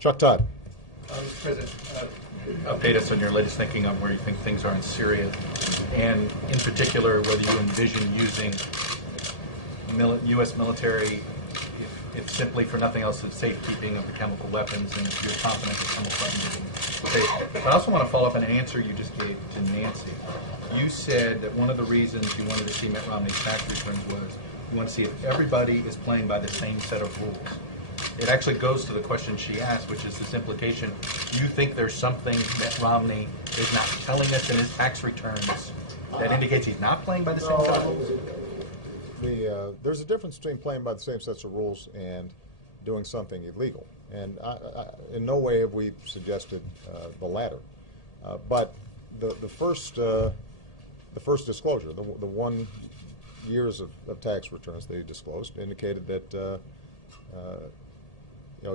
Chuck Todd. Mr. President, update us on your latest thinking on where you think things are in Syria, and in particular whether you envision using U.S. military, if simply for nothing else, the safekeeping of the chemical weapons, and if you're confident that chemical weapons will be. But I also want to follow up on an answer you just gave to Nancy. You said that one of the reasons you wanted to see Mitt Romney's tax returns was you want to see if everybody is playing by the same set of rules. It actually goes to the question she asked, which is this implication: do you think there's something Mitt Romney is not telling us in his tax returns that indicates he's not playing by the same set of rules? There's a difference between playing by the same sets of rules and doing something illegal. And in no way have we suggested the latter. But the first disclosure, the 1 years of tax returns that he disclosed, indicated that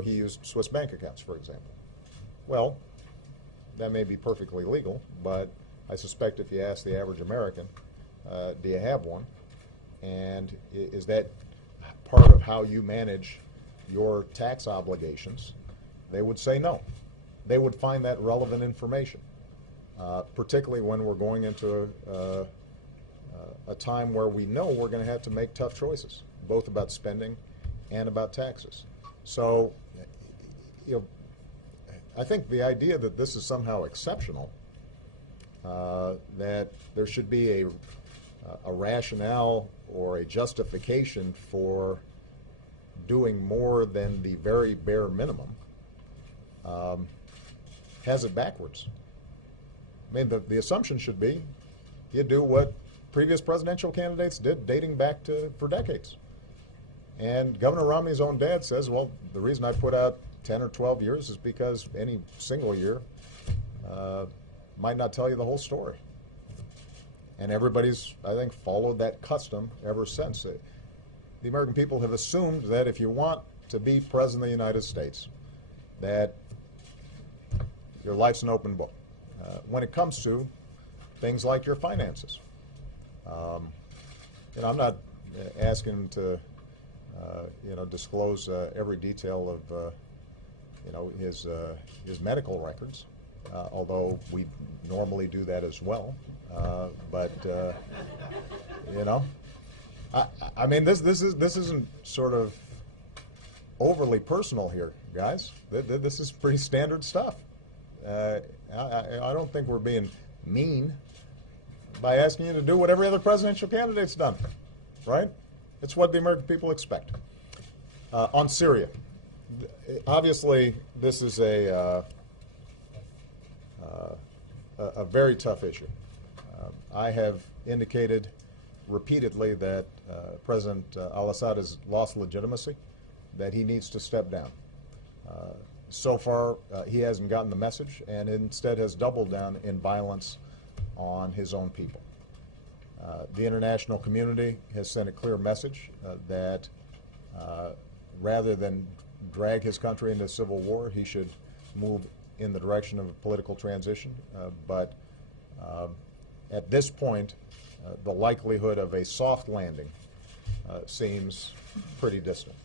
he used Swiss bank accounts, for example. Well, that may be perfectly legal, but I suspect if you ask the average American, do you have one? And is that part of how you manage your tax obligations? They would say no. They would find that relevant information, particularly when we're going into a time where we know we're going to have to make tough choices, both about spending and about taxes. So, I think the idea that this is somehow exceptional, that there should be a rationale or a justification for doing more than the very bare minimum, has it backwards. I mean, the assumption should be you do what previous presidential candidates did dating back for decades. And Governor Romney's own dad says, well, the reason I put out 10 or 12 years is because any single year might not tell you the whole story. And everybody's, I think, followed that custom ever since. The American people have assumed that if you want to be president of the United States, that your life's an open book. When it comes to things like your finances. I'm not asking to, disclose every detail of, his medical records, although we normally do that as well. I mean, this isn't sort of overly personal here, guys. This is pretty standard stuff. I don't think we're being mean by asking you to do what every other presidential candidate's done, right? It's what the American people expect. On Syria, obviously, this is a very tough issue. I have indicated repeatedly that President al-Assad has lost legitimacy, that he needs to step down. So far, he hasn't gotten the message and instead has doubled down in violence on his own people. The international community has sent a clear message that rather than drag his country into civil war, he should move in the direction of a political transition. But at this point, the likelihood of a soft landing seems pretty distant.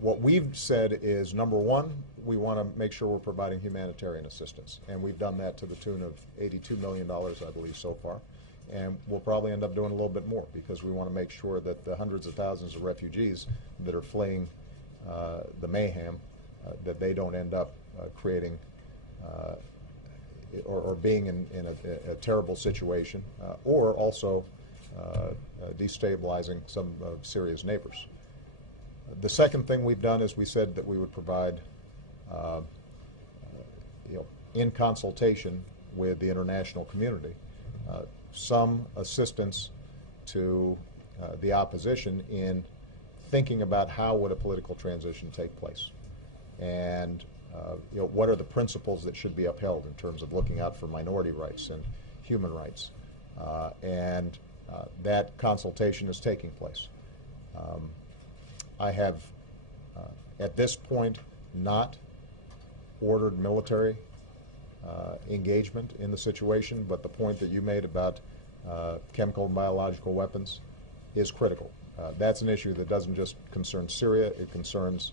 What we've said is, number one, we want to make sure we're providing humanitarian assistance, and we've done that to the tune of $82 million, I believe, so far. And we'll probably end up doing a little bit more because we want to make sure that the hundreds of thousands of refugees that are fleeing the mayhem, that they don't end up creating or being in a terrible situation, or also destabilizing some of Syria's neighbors. The second thing we've done is we said that we would provide, in consultation with the international community, some assistance to the opposition in thinking about how would a political transition take place, and what are the principles that should be upheld in terms of looking out for minority rights and human rights, and that consultation is taking place. I have, at this point, not ordered military engagement in the situation, but the point that you made about chemical and biological weapons is critical. That's an issue that doesn't just concern Syria, it concerns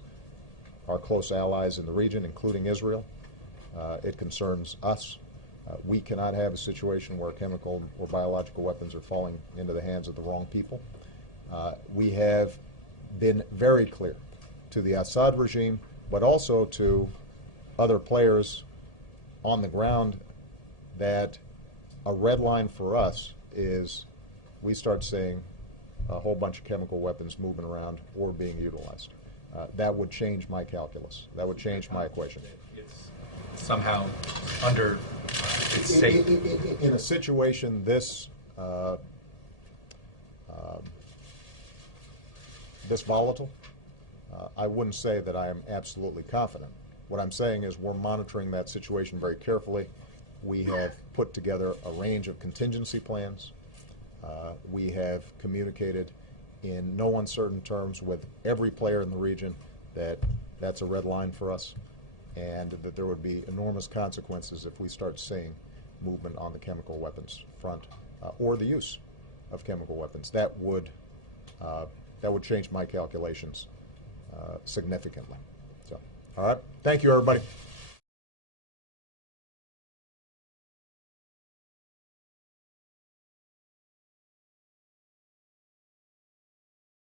our close allies in the region, including Israel. It concerns us. We cannot have a situation where chemical or biological weapons are falling into the hands of the wrong people. We have been very clear to the Assad regime, but also to other players on the ground, that a red line for us is we start seeing a whole bunch of chemical weapons moving around or being utilized. That would change my calculus. That would change my equation. It's somehow under its safe. In a situation this this volatile, I wouldn't say that I am absolutely confident. What I'm saying is we're monitoring that situation very carefully. We have put together a range of contingency plans. We have communicated in no uncertain terms with every player in the region that that's a red line for us, and that there would be enormous consequences if we start seeing movement on the chemical weapons front, or the use of chemical weapons. That would change my calculations significantly. So, all right. Thank you, everybody.